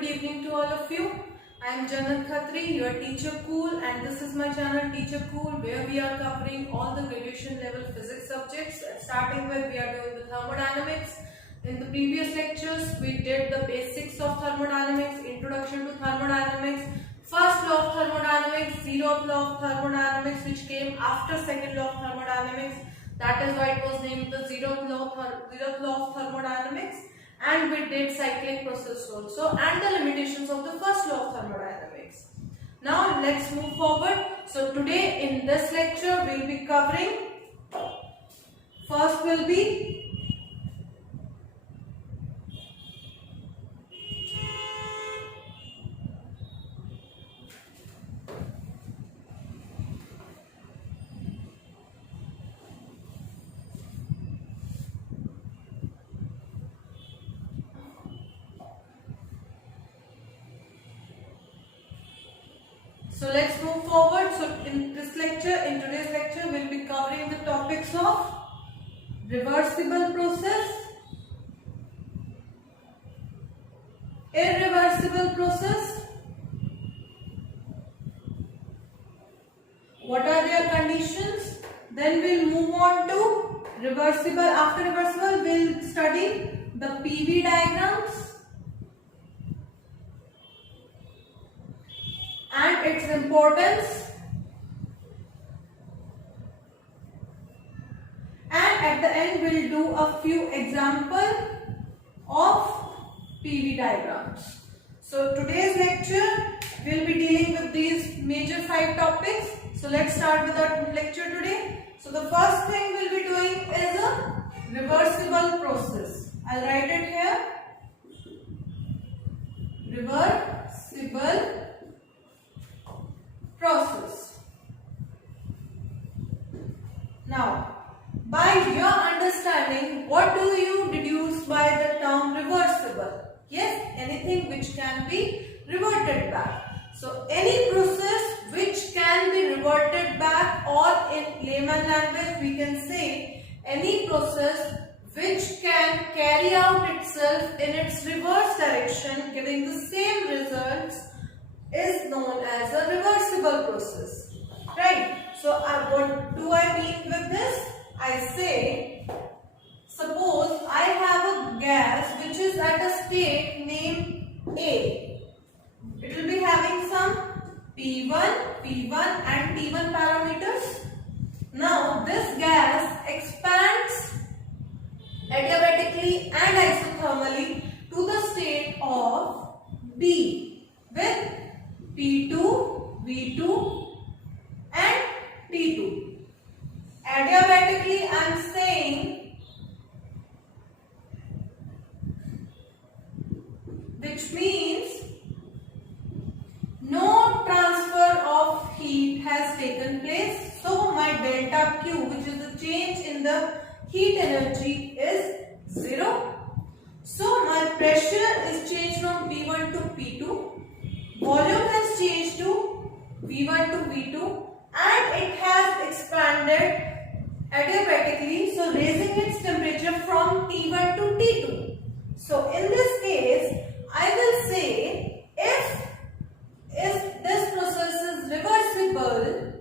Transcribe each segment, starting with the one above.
good evening to all of you. I am Janat Khatri, your teacher cool, and this is my channel Teacher Cool, where we are covering all the graduation level physics subjects. Starting with, we are doing the thermodynamics. In the previous lectures, we did the basics of thermodynamics, introduction to thermodynamics, first law of thermodynamics, zeroth law of thermodynamics, which came after second law of thermodynamics. That is why it was named the zeroth law of thermodynamics. And we did cyclic process also and the limitations of the first law of thermodynamics. Now let's move forward. So today in this lecture we'll be covering, first will be So let's move forward. So in today's lecture, we'll be covering the topics of reversible process, irreversible process, what are their conditions, then we'll move on to reversible. After reversible, we'll study the PV diagrams and its importance, and at the end we'll do a few examples of PV diagrams. So today's lecture will be dealing with these major 5 topics. So let's start with our lecture today. So the first thing we'll be doing is a reversible process. I'll write it here. Reversible process. Now, by your understanding, what do you deduce by the term reversible? Yes, anything which can be reverted back. So, any process which can be reverted back, or in layman language we can say any process which can carry out itself in its reverse direction giving the same results is known as a reversible process, right? So what do I mean with this? I say, suppose I have a gas which is at a state named A. It will be having some P1, P1 and T1 parameters. Now this gas expands adiabatically and isothermally to the state of B with P2, V2 and T2. Adiabatically I am saying, which means no transfer of heat has taken place. So my delta Q, which is the change in the heat energy, is 0. So my pressure is changed from P1 to P2. Volume has changed to V1 to V2 and it has expanded adiabatically, so raising its temperature from T1 to T2. So in this case, I will say if this process is reversible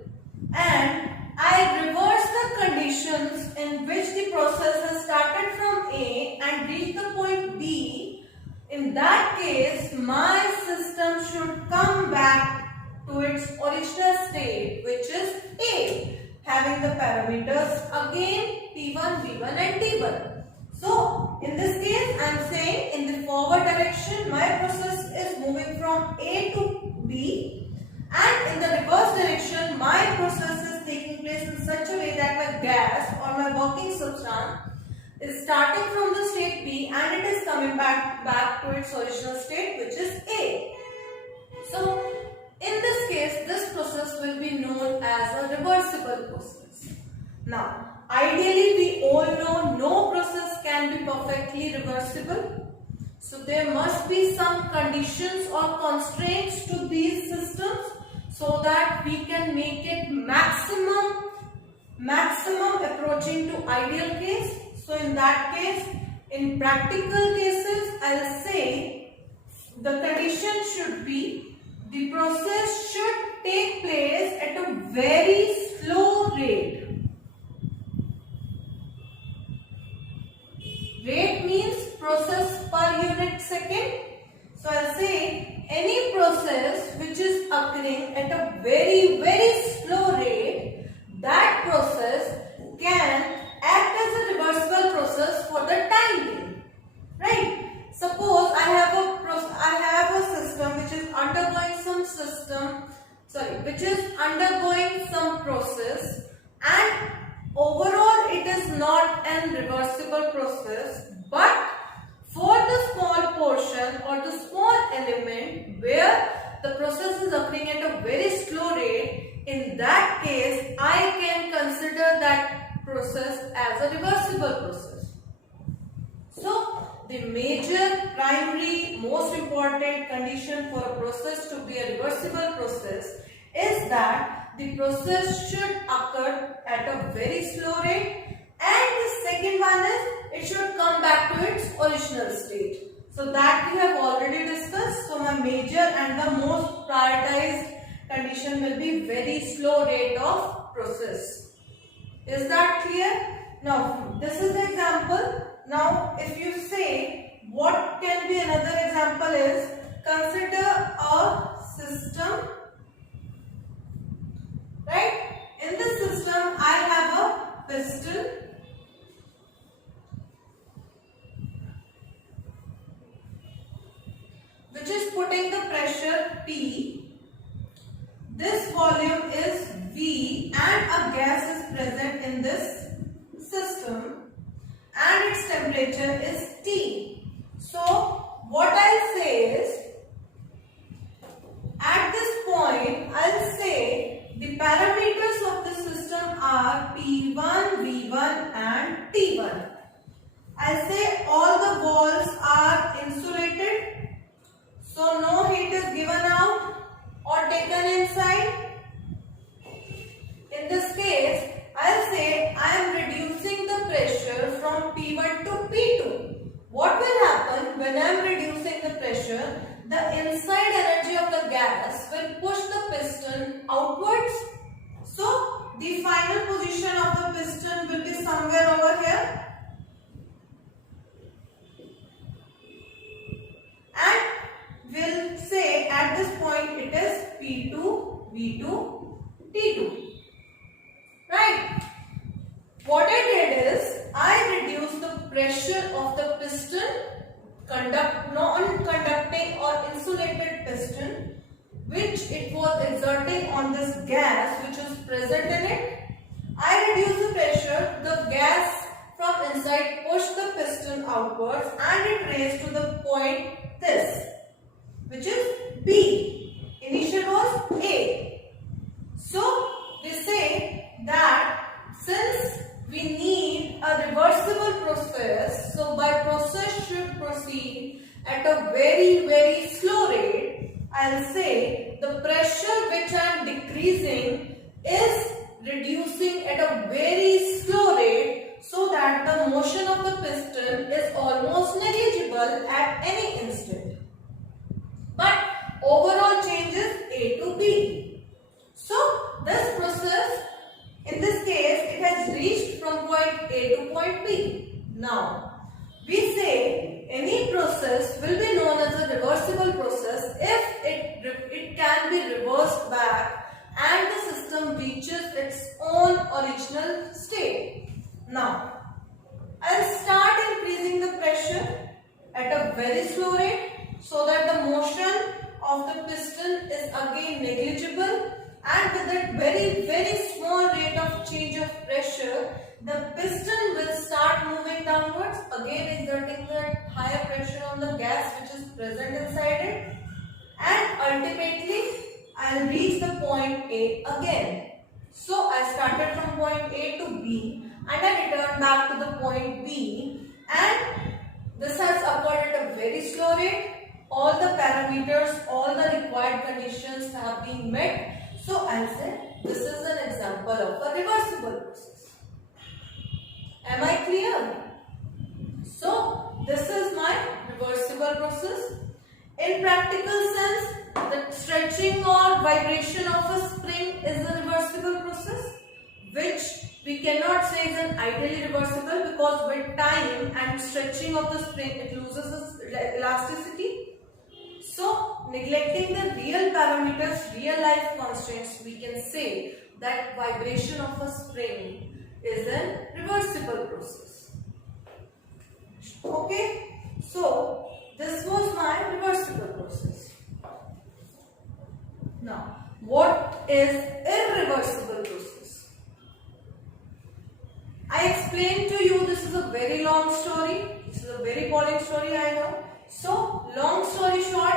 and I reverse the conditions in which the process has started from A and reached the point B, in that case, my system should come back to its original state, which is A, having the parameters again P1, V1 and T1. So, in this case, I am saying in the forward direction, my process is moving from A to B, and in the reverse direction, my process is taking place in such a way that my gas or my working substance is starting from the state B and it is coming back to its original state, which is A. So, in this case, this process will be known as a reversible process. Now, ideally, we all know no process can be perfectly reversible. So, there must be some conditions or constraints to these systems so that we can make it maximum approaching to ideal case. So in that case, in practical cases, I'll say the condition should be the process should take place at a very slow rate. Rate means process per unit second. So I'll say any process which is occurring at a very slow rate, that process can act as a reversible process for the time being. Right? Suppose I have a system which is undergoing some process, and overall it is not an reversible process, but for the small portion or the small element where the process is occurring at a very slow rate, in that case I can consider that process as a reversible process. So the major, primary, most important condition for a process to be a reversible process is that the process should occur at a very slow rate, and the second one is it should come back to its original state. So that we have already discussed. So my major and the most prioritized condition will be very slow rate of process. Is that clear? Now this is the example. Now if you say what can be another example is, consider a system, right? In the system I have a piston which is putting the pressure P. This volume is V and a gas is present in this system and its temperature is T. So what I'll say is, at this point I'll say the parameters of the system are P1, V1 and T1. I'll say all the walls are insulated, so no heat is given out or taken inside. In this case, I'll say I am reducing the pressure from P1 to P2. What will happen when I am reducing the pressure? The inside energy of the gas will push the piston outwards. So the final position of the piston will be somewhere over here. And we'll say at this point it is P2, V2, T2. Right? What I did is I reduced the pressure of the piston, non-conducting or insulated piston, which it was exerting on this gas which was present in it. I reduced the pressure, the gas from inside pushed the piston outwards and it raised to the point this, which is B. Initial was A. So we say that since we need a reversible process, so my process should proceed at a very slow rate. I'll say the pressure which I am decreasing is reducing at a very slow rate, so that the motion of the piston is almost negligible at any instant. But overall change is A to B. So this process, in this case, it has reached from point A to point B. Now, we say any process will be known as a reversible process if it can be reversed back and the system reaches its own original state. Now, I'll start increasing the pressure at a very slow rate so that the motion of the piston is again negligible, and with that very small rate of change of pressure, the piston will start moving downwards, again exerting that higher pressure on the gas which is present inside it, and ultimately I'll reach the point A again. So I started from point A to B and I returned back to the point B, and this has occurred at a very slow rate. All the parameters, all the required conditions have been met. So I'll say this is an example of a reversible process. Am I clear? So this is my reversible process. In practical sense, the stretching or vibration of a spring is a reversible process, which we cannot say is an ideally reversible, because with time and stretching of the spring it loses its elasticity. So, neglecting the real parameters, real life constraints, we can say that vibration of a spring is a reversible process. Okay, so this was my reversible process. Now, what is irreversible process? I explained to you, this is a very long story. This is a very boring story, I know. So, long story short,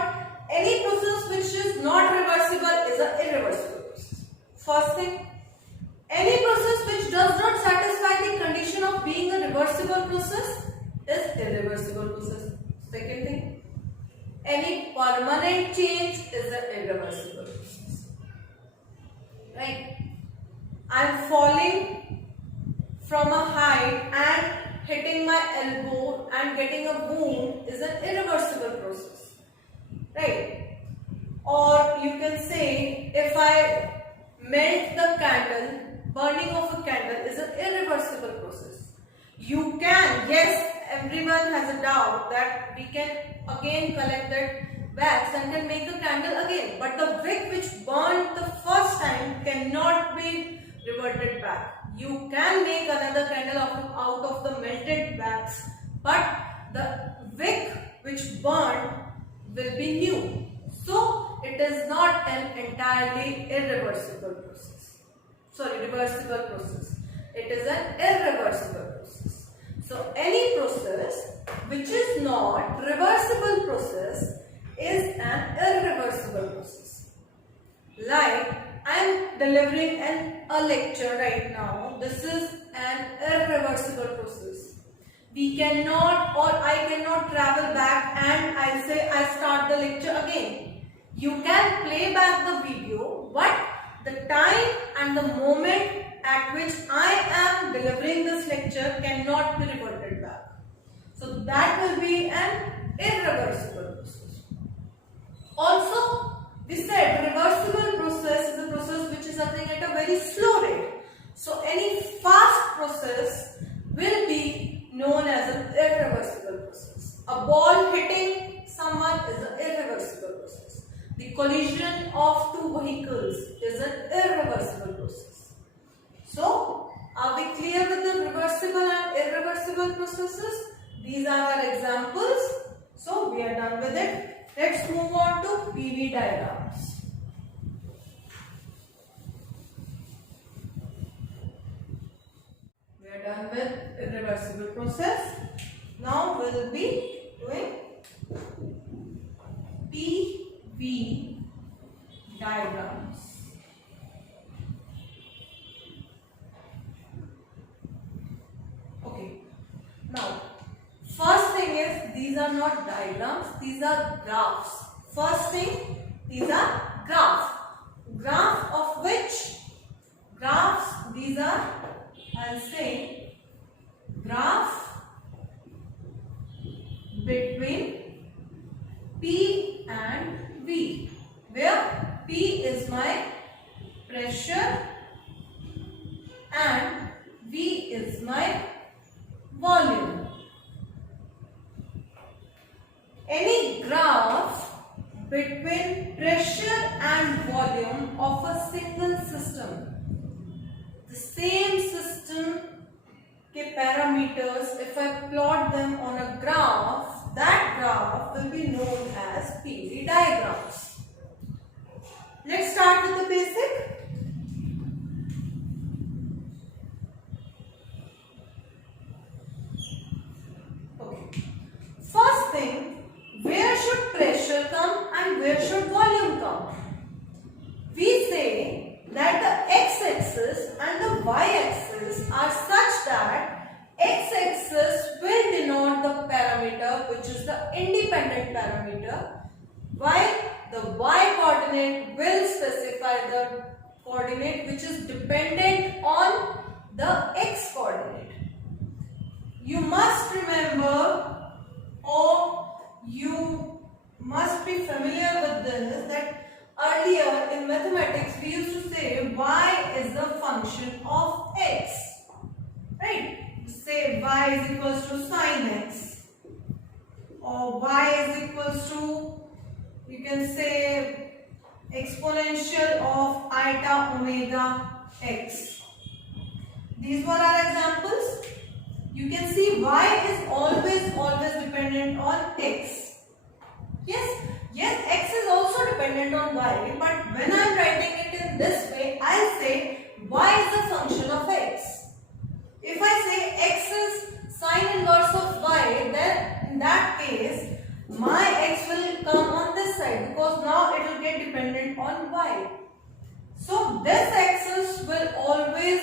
any process which is not reversible is an irreversible process. First thing, any process which does not satisfy the condition of being a reversible process is irreversible process. Second thing, any permanent change is an irreversible process. Right? I am falling from a height and hitting my elbow and getting a wound is an irreversible process. Right? Or you can say, if I melt the candle, burning of a candle is an irreversible process. You can, yes, everyone has a doubt that we can again collect that wax and can make the candle again. But the wick which burned the first time cannot be reverted back. You can make another candle out of the melted wax, but the wick which burned will be new. So, it is not an entirely irreversible process. Sorry, reversible process. It is an irreversible process. So, any process which is not reversible process is an irreversible process. Like, I am delivering a lecture right now. This is an irreversible process. We cannot, or I cannot travel back and I say I start the lecture again. You can play back the video, but the time and the moment at which I am delivering this lecture cannot be reverted back. So that will be an irreversible process. Also, we said reversible process is a process which is occurring at a very slow rate. So any fast process will be known as an irreversible process. A ball hitting someone is an irreversible process. The collision of two vehicles is an irreversible process. So, are we clear with the reversible and irreversible processes? These are our examples. So, we are done with it. Let's move on to PV diagrams. We are done with irreversible process. Now, we will be doing PV diagrams. Okay. Now, first thing is, these are not diagrams, these are graphs. First thing, these are graphs. Graph of which? Graphs, these are, I'll say, graph between P and V, where P is my pressure and V is my volume. Any graph between pressure and volume of a single system, the same system के parameters, if I plot them on a graph, that graph will be known as PV diagrams. Let's start with the basic. Okay. First thing, where should pressure come and where should volume come? We say that the x-axis and the y-axis are such that x-axis will denote the parameter which is the independent parameter, while the y-coordinate will specify the coordinate which is dependent on the x-coordinate. You must remember, or you must be familiar with this, that earlier in mathematics we used to say y is the function of x, right? Say y is equals to sin x, or y is equals to, you can say, exponential of iota omega x. These were our examples. You can see y is always dependent on x. Yes, x is also dependent on y, but when I am writing it in this way, I'll say y is a function of x. If I say x is sine inverse of y, then in that case, my x will come on this side because now it will get dependent on y. So this axis will always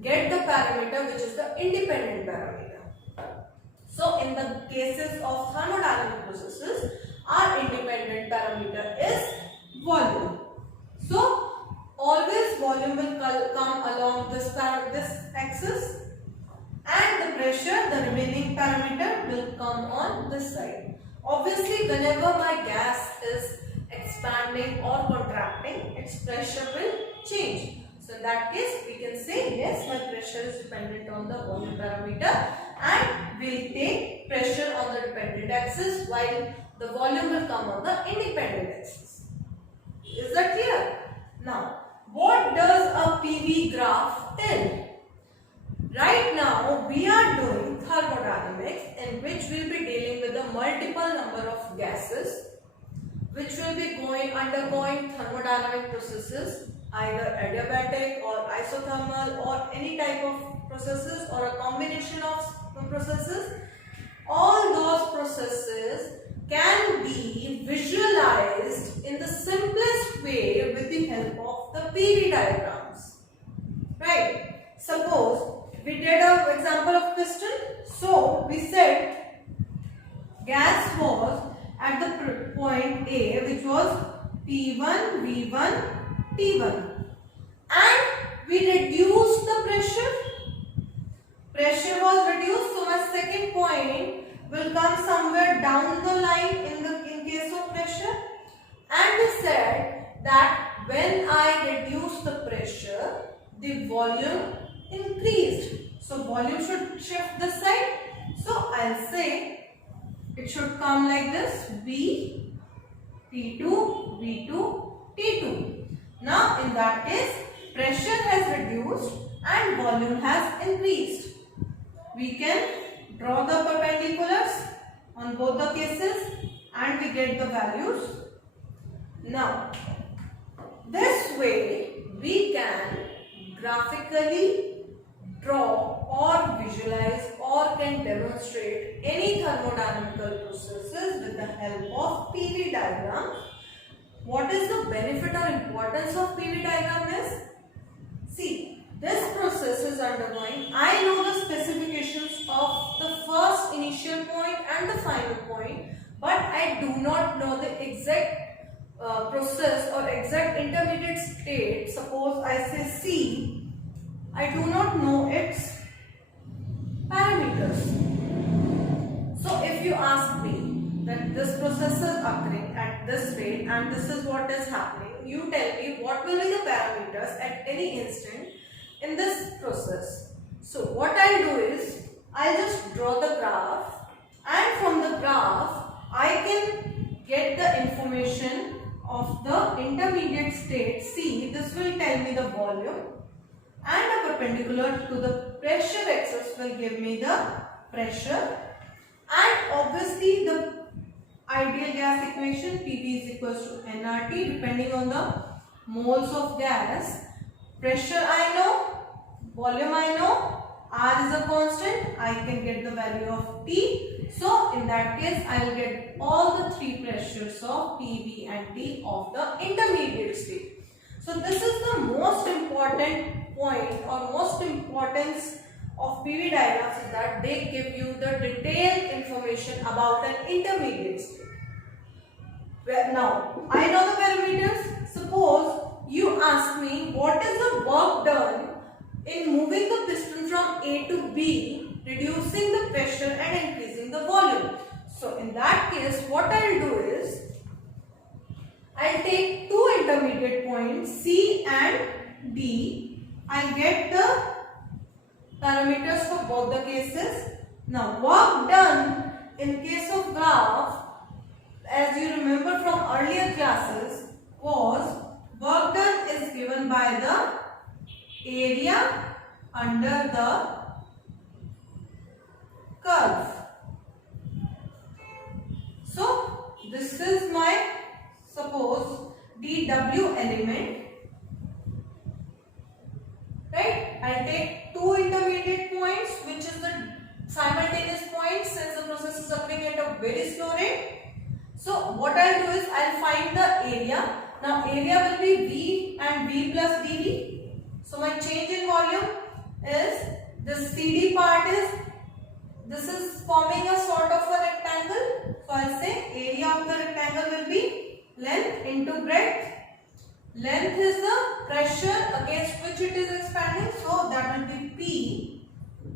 get the parameter which is the independent parameter. So in the cases of thermodynamic processes, our independent parameter is volume. So always volume will come along this axis, and the pressure, the remaining parameter, will come on this side. Obviously, whenever my gas is expanding or contracting, its pressure will change. So in that case, we can say yes, my pressure is dependent on the volume parameter, and we'll take pressure on the dependent axis while the volume will come on the independent axis. Is that clear? Now, what does a PV graph tell? Right now, we are doing thermodynamics, in which we will be dealing with a multiple number of gases which will be undergoing thermodynamic processes, either adiabatic or isothermal or any type of processes or a combination of processes. All those processes can be visualized in the simplest way with the help of the PV diagrams. Right? Suppose we did an example of piston. So we said gas was at the point A, which was P1, V1, T1, and we reduced the pressure. Pressure was reduced, so my second point will come somewhere down the line in case of pressure. And we said that when I reduce the pressure, the volume increased. So volume should shift this side. So I'll say it should come like this: V, T2, V2, T2. Now in that case, pressure has reduced and volume has increased. We can draw the perpendiculars on both the cases and we get the values. Now, this way we can graphically draw or visualize or can demonstrate any thermodynamical processes with the help of PV diagrams. What is the benefit or importance of PV diagram is? See, this process is undergoing. I know the specifications of the first initial point and the final point, but I do not know the exact process or exact intermediate state. Suppose I say C, I do not know its parameters. So if you ask me that this process is occurring at this rate and this is what is happening, you tell me what will be the parameters at any instant in this process. So what I'll do is, I'll just draw the graph, and from the graph I can get the information of the intermediate state C. This will tell me the volume, and a perpendicular to the pressure axis will give me the pressure, and obviously the ideal gas equation Pv is equals to nRT, depending on the moles of gas. Pressure I know, volume I know, R is a constant, I can get the value of T. So in that case I will get all the three pressures of Pv and T of the intermediate state. So this is the most important point or most importance of PV diagrams, is that they give you the detailed information about an intermediate state. Well, now I know the parameters. Suppose you ask me what is the work done in moving the piston from A to B, reducing the pressure and increasing the volume. So in that case, what I'll do is, I'll take two intermediate points C and D. I get the parameters for both the cases. Now work done in case of graph, as you remember from earlier classes, was work done is given by the area under the curve. So this is my, suppose, dW element, right? I'll take two intermediate points, which is the simultaneous points, since the process is occurring at a very slow rate. So what I'll do is, I'll find the area. Now area will be V and V plus dV. So my change in volume is, the CD part is, this is forming a sort of a rectangle. So I'll say area of the rectangle will be length into breadth. Length is the pressure against which it is expanding, so that will be P,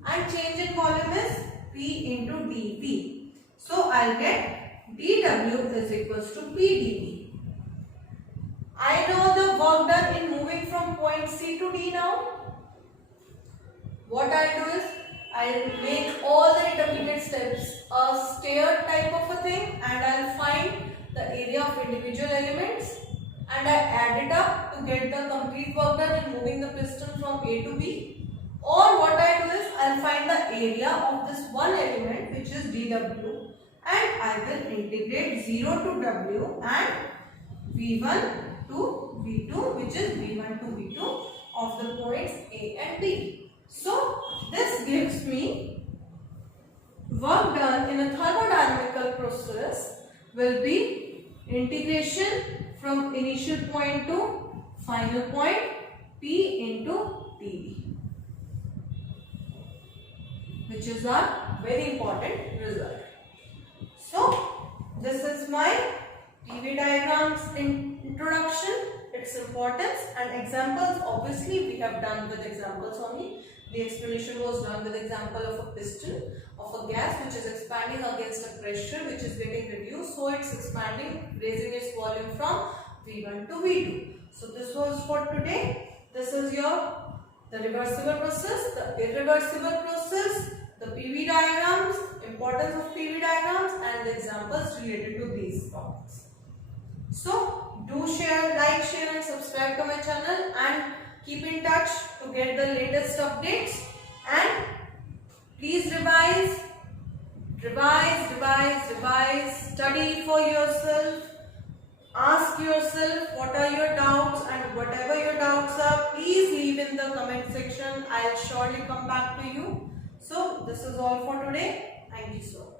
and change in volume is P into dV. So I'll get dW is equals to PdV. I know the work done in moving from point C to D now. What I'll do is, I'll make all the intermediate steps a stair type of a thing, and I'll find the area of individual elements, and I add it up to get the complete work done in moving the piston from A to B. Or what I do is, I'll find the area of this one element, which is dW, and I will integrate 0 to W and V1 to V2, which is V1 to V2 of the points A and B. So this gives me work done in a thermodynamical process will be integration from initial point to final point P into dV, which is our very important result. So this is my PV diagrams introduction, its importance and examples. Obviously we have done with examples only. The explanation was done with example of a piston of a gas which is expanding against a pressure which is getting reduced. So it's expanding, raising its volume from V1 to V2. So this was for today. This is the reversible process, the irreversible process, the PV diagrams, importance of PV diagrams, and the examples related to these topics. So do share, like, share and subscribe to my channel, and keep in touch to get the latest updates, and please revise, study for yourself, ask yourself what are your doubts, and whatever your doubts are, please leave in the comment section. I'll surely come back to you. So this is all for today. Thank you so much.